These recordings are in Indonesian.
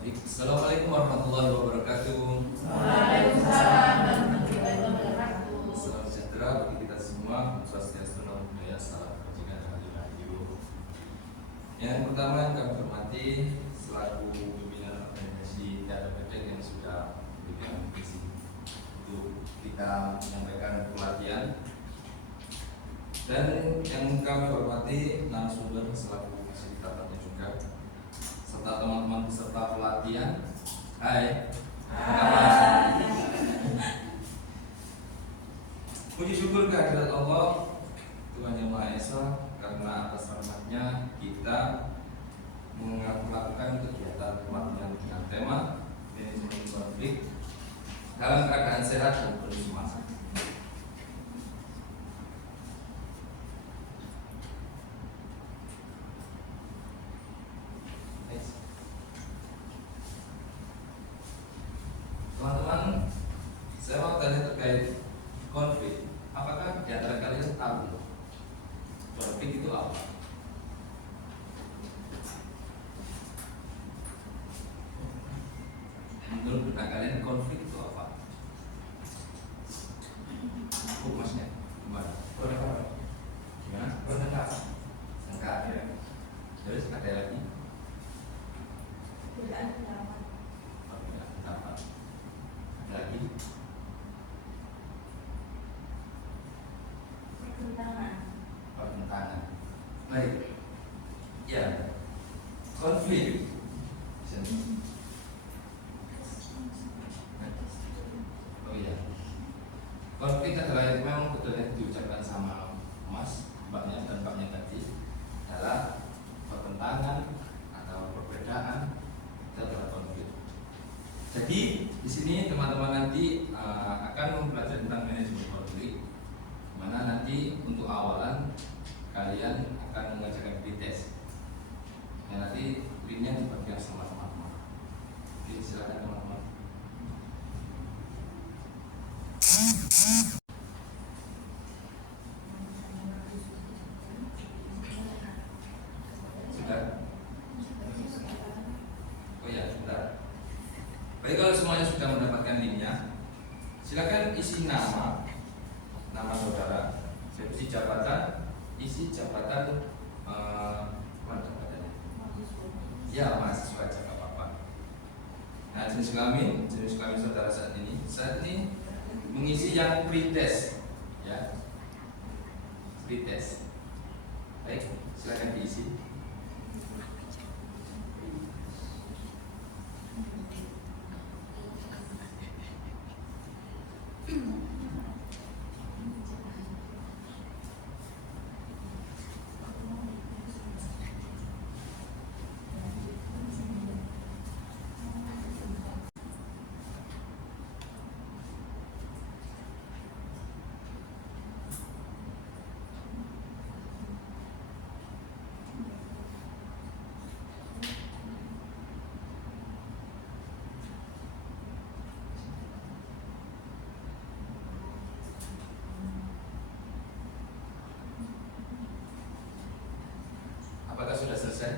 Assalamualaikum warahmatullahi wabarakatuh. Waalaikumsalam warahmatullahi wabarakatuh. Salam sejahtera bagi kita semua. Swastiastu, Namo Buddhaya, salam kebajikan rahayu. Yang pertama yang kami hormati selaku pimpinan organisasi Teater Pendek yang sudah memberikan visi untuk kita menyampaikan pelatihan, dan yang kami hormati narasumber selaku fasilitatornya juga, serta teman-teman peserta pelatihan. Hai. Puji syukur kehadirat Allah Tuhan Yang Maha Esa, karena atas rahmatnya kita melakukan kegiatan pelatihan dengan tema manajemen konflik dalam keadaan sehat dan penuh semangat. Teman-teman, saya mau tanya terkait konflik. Apakah di antara kalian tahu konflik itu apa? Menurut kalian konflik itu apa? Maksudnya gimana? Gimana? Sengkak. Terus ada lagi? Perbedaan pendapat. Perbedaan pendapat. Lagi? Pertentangan. Baik. Ya. Konflik. Oh iya. Konflik adalah memang betul yang diucapkan sama Mas, mbaknya dan mbaknya tadi, adalah pertentangan atau perbedaan. Itu adalah konflik. Jadi di sini teman-teman nanti akan mempelajari tentang manajemen konflik, mana nanti untuk awalan kalian akan mengerjakan pretest. Dan nanti linknya dibagikan sama teman-teman. Jadi silakan teman-teman. Sudah? Oh ya, sebentar. Baik, kalau semuanya sudah mendapatkan linknya, silakan isi nama saudara, isi jabatan, mana jabatannya? Ya, mahasiswa aja nggak apa-apa. Nah, jenis kelamin saudara saat ini mengisi yang pretest, ya, pretest. Baik, silakan diisi. Apakah sudah selesai?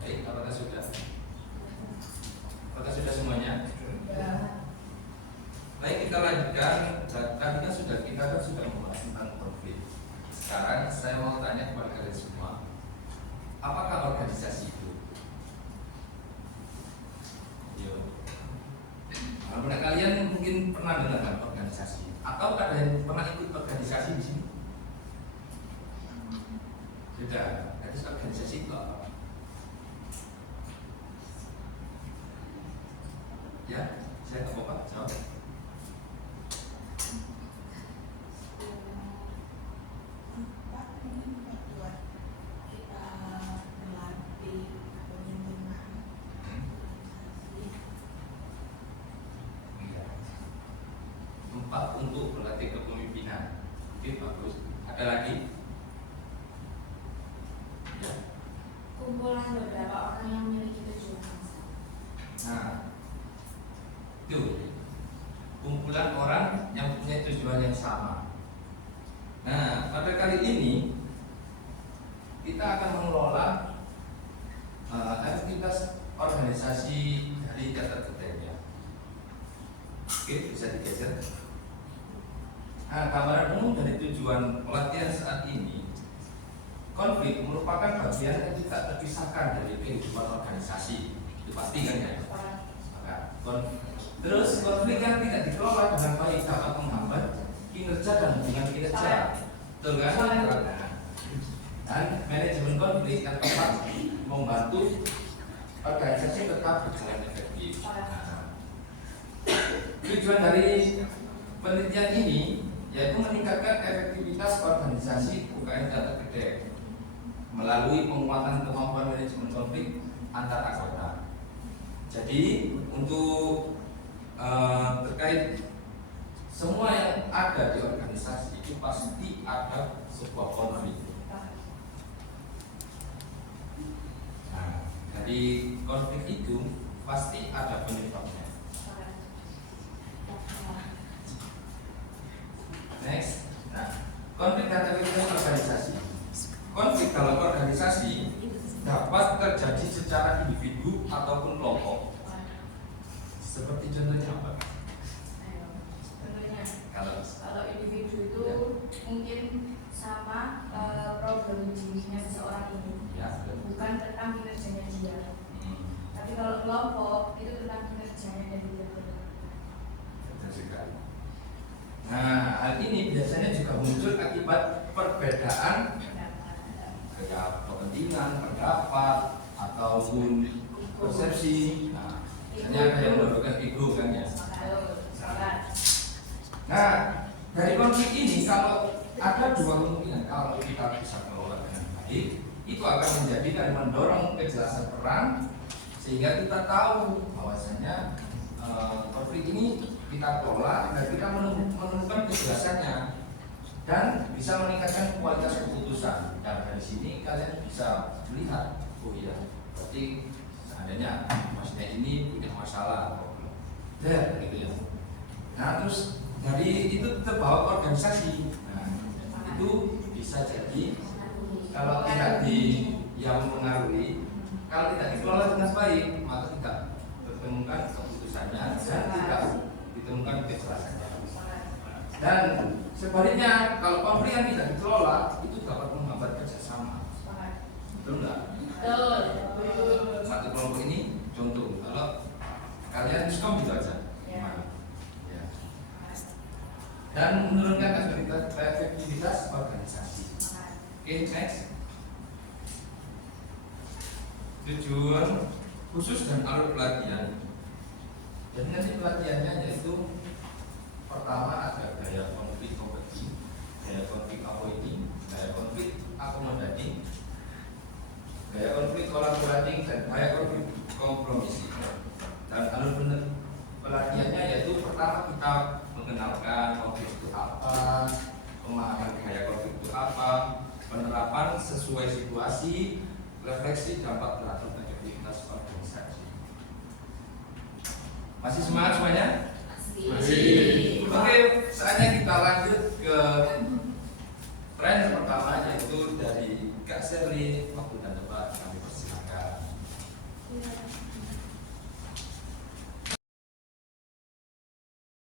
Baik, apakah sudah? Apakah sudah semuanya? Ya. Baik, kita lanjutkan. tadi kan kita sudah membahas tentang konflik. Sekarang saya mau tanya kepada kalian semua, apakah organisasi itu? Yo. Kalau kalian mungkin pernah dengar kan organisasi, atau ada yang pernah ikut organisasi di sini? Sudah. Jadi organisasi itu apa? Ya, saya ke Bapak jawab. Tempat untuk berlatih kepemimpinan. Oke, bagus. Ada lagi? Ya. Kumpulan beberapa orang yang memiliki tujuan yang sama. Nah, itu kumpulan orang yang punya tujuan yang sama. Nah, pada kali ini kita akan mengelola aktivitas organisasi dari catat ketennya. Oke, bisa digeser. Nah, gambaran umum dari tujuan pelatihan saat ini, konflik merupakan bagian yang tidak terpisahkan dari kehidupan organisasi. Itu pasti kan ya? Terus konflik yang tidak dikelola dengan baik dapat menghambat kinerja dan hubungan kinerja. Betul kan? Dan manajemen konflik yang tepat membantu organisasi tetap berjalan efektif. Tujuan dari penelitian ini yaitu meningkatkan efektivitas organisasi UKM Catat Gede melalui penguatan kemampuan manajemen konflik antar anggota. Jadi untuk terkait semua yang ada di organisasi itu pasti ada sebuah konflik. Nah, dari konflik itu pasti ada penyebabnya. Next, nah, konflik dan efektivitas organisasi. Konflik dalam organisasi dapat terjadi secara individu ataupun kelompok. Seperti contohnya apa? Contohnya, Kalau individu itu ya, mungkin sama problem dirinya seseorang ini, ya, bukan tentang kinerjanya dia. Tapi kalau kelompok itu tentang kinerjanya dan dia. betul sekali. Nah, hal ini biasanya juga muncul akibat perbedaan kayak kepentingan, pendapat, ataupun persepsi. Nah, misalnya ada yang mendorongkan ego kan ya. Nah, dari konflik ini kalau ada dua kemungkinan, kalau kita bisa kelola dengan baik, itu akan menjadi dan mendorong kejelasan peran sehingga kita tahu bahwasanya konflik ini kita kelola dan kita menemukan kejelasannya dan bisa meningkatkan kualitas keputusan. Dan dari sini kalian bisa melihat, oh iya, berarti seandainya maksudnya ini punya masalah, gitu ya. Nah, terus dari itu terbawa organisasi. Nah, itu bisa jadi kalau tidak yang mengaruhi, kalau tidak dikelola dengan baik, maka tidak ditemukan keputusannya dan tidak ditemukan kejelasannya. Dan sebaliknya, kalau konflik yang tidak dikelola itu dapat menghambat kerjasama. Betul nggak? Betul. Satu kelompok ini contoh, kalau kalian diskom gitu aja, gimana? Ya. Dan menurunkan efektivitas organisasi. Oke, next. Tujuan khusus dan alur pelatihan. Jadi nanti pelatihannya yaitu pertama ada gaya konflik kompeti, gaya konflik avoiding, gaya konflik akomodating, gaya konflik kolaborating, dan gaya konflik kompromisi. Dan alur pelatihannya yaitu pertama kita mengenalkan konflik itu apa, pemahaman gaya konflik itu apa, penerapan sesuai situasi, refleksi dampak terhadap efektivitas organisasi. Masih semangat semuanya? Masih. Oke, saatnya kita lanjut